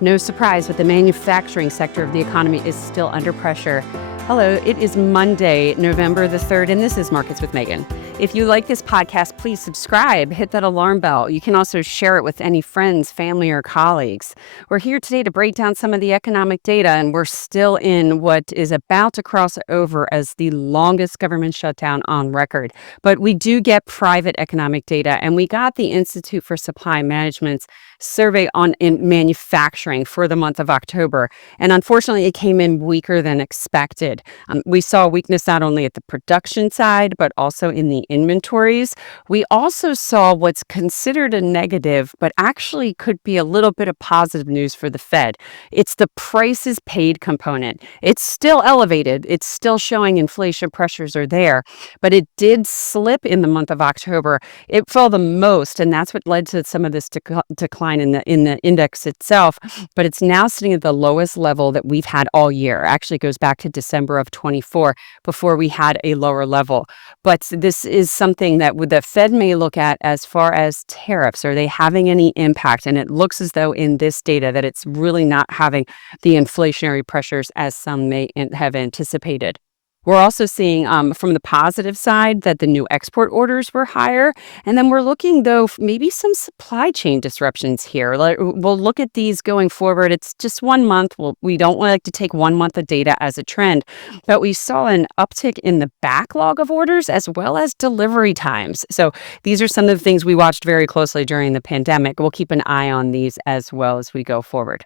No surprise, but the manufacturing sector of the economy is still under pressure. Hello, it is Monday, November the 3rd, and this is Markets with Megan. If you like this podcast, please subscribe, hit that alarm bell. You can also share it with any friends, family, or colleagues. We're here today to break down some of the economic data, and we're still in what is about to cross over as the longest government shutdown on record. But we do get private economic data, and we got the Institute for Supply Management's survey in manufacturing for the month of October. And unfortunately, it came in weaker than expected. We saw weakness not only at the production side, but also in the inventories. We also saw what's considered a negative, but actually could be a little bit of positive news for the Fed. It's the prices paid component. It's still elevated. It's still showing inflation pressures are there, but it did slip in the month of October. It fell the most, and that's what led to some of this decline in the index itself. But it's now sitting at the lowest level that we've had all year. Actually, it goes back to December of 24 before we had a lower level. But this is something that the Fed may look at as far as tariffs. Are they having any impact? And it looks as though in this data that it's really not having the inflationary pressures as some may have anticipated. We're also seeing from the positive side that the new export orders were higher. And then we're looking, though, maybe some supply chain disruptions here. We'll look at these going forward. It's just 1 month. We don't like to take 1 month of data as a trend, but we saw an uptick in the backlog of orders as well as delivery times. So these are some of the things we watched very closely during the pandemic. We'll keep an eye on these as well as we go forward.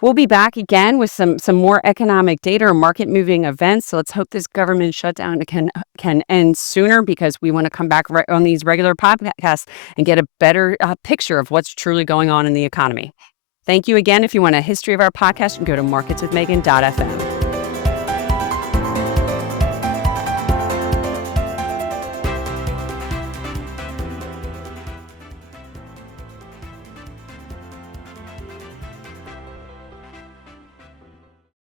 We'll be back again with some more economic data or market moving events. So let's hope this government shutdown can end sooner, because we want to come back right on these regular podcasts and get a better picture of what's truly going on in the economy. Thank you again. If you want a history of our podcast, you can go to marketswithmegan.fm.